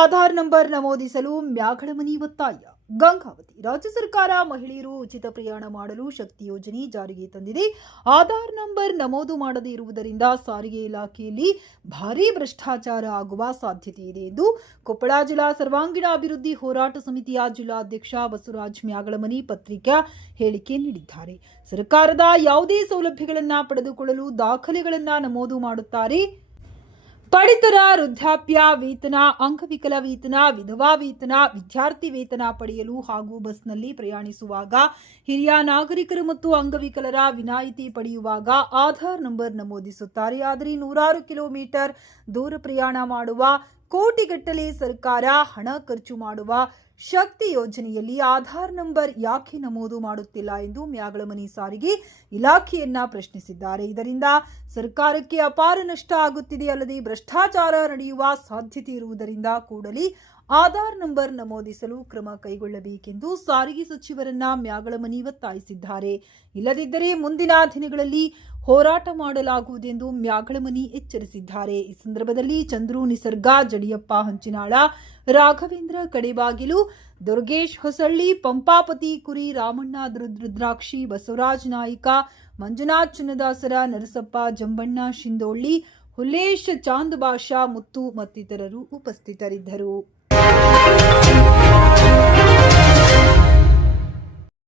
Aadhaar number ನಮೂದಿಸಲು ಮ್ಯಾಗಳಮನಿ ಒತ್ತಾಯ. ಗಂಗಾವತಿ. ರಾಜ್ಯ ಸರ್ಕಾರ ಮಹಿಳೆಯರು ಉಚಿತ ಪ್ರಯಾಣ ಮಾಡಲು ಶಕ್ತಿ ಯೋಜನೆ ಜಾರಿಗೆ ತಂದಿದೆ. ಆಧಾರ್ ನಂಬರ್ ನಮೂದು ಮಾಡದೇ ಇರುವುದರಿಂದ ಸಾರಿಗೆ ಇಲಾಖೆಯಲ್ಲಿ ಭಾರೀ ಭ್ರಷ್ಟಾಚಾರ ಆಗುವ ಸಾಧ್ಯತೆ ಇದೆ ಎಂದು ಕೊಪ್ಪಳ ಜಿಲ್ಲಾ ಸರ್ವಾಂಗೀಣ ಅಭಿವೃದ್ಧಿ ಹೋರಾಟ ಸಮಿತಿಯ ಜಿಲ್ಲಾಧ್ಯಕ್ಷ ಬಸವರಾಜ್ ಮ್ಯಾಗಳಮನಿ ಪತ್ರಿಕಾ ಹೇಳಿಕೆ ನೀಡಿದ್ದಾರೆ. ಸರ್ಕಾರದ ಯಾವುದೇ ಸೌಲಭ್ಯಗಳನ್ನು ಪಡೆದುಕೊಳ್ಳಲು ದಾಖಲೆಗಳನ್ನು ನಮೂದು ಮಾಡುತ್ತಾರೆ ಪಡಿತರ ವೃದ್ಧಾಪ್ಯ ವೇತನ ಅಂಗವಿಕಲ ವೇತನ, ವಿಧವಾ ವೇತನ, ವಿದ್ಯಾರ್ಥಿ ವೇತನ ಪಡೆಯಲು ಹಾಗೂ ಬಸ್ನಲ್ಲಿ ಪ್ರಯಾಣಿಸುವಾಗ ಹಿರಿಯ ನಾಗರಿಕರು ಮತ್ತು ಅಂಗವಿಕಲರ ವಿನಾಯಿತಿ ಪಡೆಯುವಾಗ ಆಧಾರ್ ನಂಬರ್ ನಮೂದಿಸುತ್ತಾರೆ. ಆದರೆ ನೂರಾರು ಕಿಲೋಮೀಟರ್ ದೂರ ಪ್ರಯಾಣ ಮಾಡುವ ಕೋಟಿಗಟ್ಟಲೆ ಸರ್ಕಾರ ಹಣ ಖರ್ಚು ಮಾಡುವ ಶಕ್ತಿ ಯೋಜನೆಯಲ್ಲಿ ಆಧಾರ್ ನಂಬರ್ ಯಾಕೆ ನಮೂದು ಮಾಡುತ್ತಿಲ್ಲ ಎಂದು ಮ್ಯಾಗಳಮನಿ ಸಾರಿಗೆ ಇಲಾಖೆಯನ್ನ ಪ್ರಶ್ನಿಸಿದ್ದಾರೆ. ಇದರಿಂದ ಸರ್ಕಾರಕ್ಕೆ ಅಪಾರ ನಷ್ಟ ಆಗುತ್ತಿದೆ ಅಲ್ಲದೆ ಭ್ರಷ್ಟಾಚಾರ ನಡೆಯುವ ಸಾಧ್ಯತೆ ಇರುವುದರಿಂದ ಕೂಡಲೇ ಆಧಾರ್ ನಂಬರ್ ನಮೂದಿಸಲು ಕ್ರಮ ಕೈಗೊಳ್ಳಬೇಕೆಂದು ಸಾರಿಗೆ ಸಚಿವರನ್ನ ಮ್ಯಾಗಳಮನಿ ಒತ್ತಾಯಿಸಿದ್ದಾರೆ. ಇಲ್ಲದಿದ್ದರೆ ಮುಂದಿನ ದಿನಗಳಲ್ಲಿ ಹೋರಾಟ ಮಾಡಲಾಗುವುದೆಂದು ಮ್ಯಾಗಳಮನಿ ಎಚ್ಚರಿಸಿದ್ದಾರೆ. ಈ ಸಂದರ್ಭದಲ್ಲಿ ಚಂದ್ರು, ನಿಸರ್ಗ, ಜಡಿಯಪ್ಪ ಹಂಚಿನಾಳ, ರಾಘವೇಂದ್ರ ಕಡೆಬಾಗಿಲು, ದುರ್ಗೇಶ್ ಹೊಸಳ್ಳಿ, ಪಂಪಾಪತಿ ಕುರಿ, ರಾಮಣ್ಣ ರುದ್ರದ್ರಾಕ್ಷಿ ಬಸವರಾಜ್ ನಾಯ್ಕ, ಮಂಜುನಾಥ್ ಚನ್ನದಾಸರ, ನರಸಪ್ಪ ಜಂಬಣ್ಣ ಶಿಂದೋಳ್ಳಿ, ಹುಲ್ಲೇಶ್ ಚಾಂದ್ ಬಾಷಾ, ಮುತ್ತು ಮತ್ತಿತರರು ಉಪಸ್ಥಿತರಿದ್ದರು.